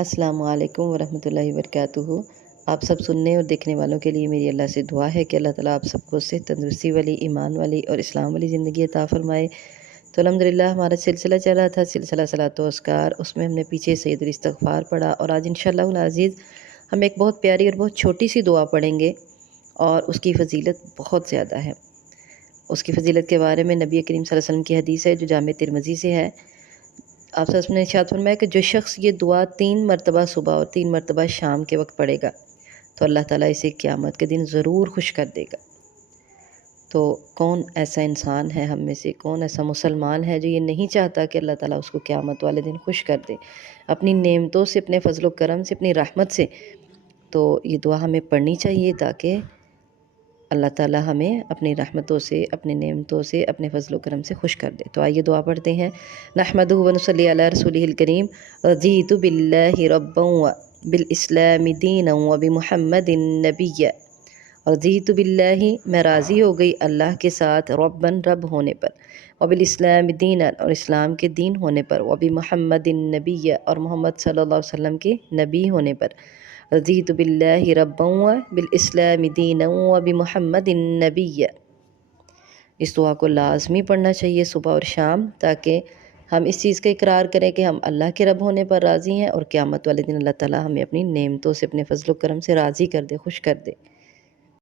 السلام علیکم ورحمۃ اللہ وبرکاتہ۔ آپ سب سننے اور دیکھنے والوں کے لیے میری اللہ سے دعا ہے کہ اللہ تعالیٰ آپ سب کو صحت، تندرستی والی، ایمان والی اور اسلام والی زندگی عطا فرمائے۔ تو الحمدللہ ہمارا سلسلہ چل رہا تھا، سلسلہ صلاۃ و اذکار، اس میں ہم نے پیچھے سید الاستغفار پڑھا، اور آج انشاءاللہ العزیز ہم ایک بہت پیاری اور بہت چھوٹی سی دعا پڑھیں گے، اور اس کی فضیلت بہت زیادہ ہے۔ اس کی فضیلت کے بارے میں نبی کریم صلی اللہ علیہ وسلم کی حدیث ہے جو جامع ترمذی سے ہے۔ آپ صلی اللہ علیہ وسلم نے ارشاد فرمایا کہ جو شخص یہ دعا 3 مرتبہ صبح اور 3 مرتبہ شام کے وقت پڑھے گا تو اللہ تعالیٰ اسے قیامت کے دن ضرور خوش کر دے گا۔ تو کون ایسا انسان ہے ہم میں سے، کون ایسا مسلمان ہے جو یہ نہیں چاہتا کہ اللہ تعالیٰ اس کو قیامت والے دن خوش کر دے اپنی نعمتوں سے، اپنے فضل و کرم سے، اپنی رحمت سے؟ تو یہ دعا ہمیں پڑھنی چاہیے تاکہ اللہ تعالیٰ ہمیں اپنی رحمتوں سے، اپنی نعمتوں سے، اپنے فضل و کرم سے خوش کر دے۔ تو آئیے دعا پڑھتے ہیں۔ نحمدہ و نصلی علی رسولہ الکریم، رضیت باللہ ربا بالاسلام دینا و بمحمد نبیا۔ رضیت باللہ، میں راضی ہو گئی اللہ کے ساتھ، رباً رب ہونے پر، و بالاسلام دینا، اور اسلام کے دین ہونے پر، و بمحمد نبیا، اور محمد صلی اللہ علیہ وسلم کے نبی ہونے پر۔ رضیت باللہ ربا بالاسلام دینا و بمحمد نبیا۔ اس دعا کو لازمی پڑھنا چاہیے صبح اور شام، تاکہ ہم اس چیز کا اقرار کریں کہ ہم اللہ کے رب ہونے پر راضی ہیں، اور قیامت والے دن اللہ تعالیٰ ہمیں اپنی نعمتوں سے، اپنے فضل و کرم سے راضی کر دے، خوش کر دے۔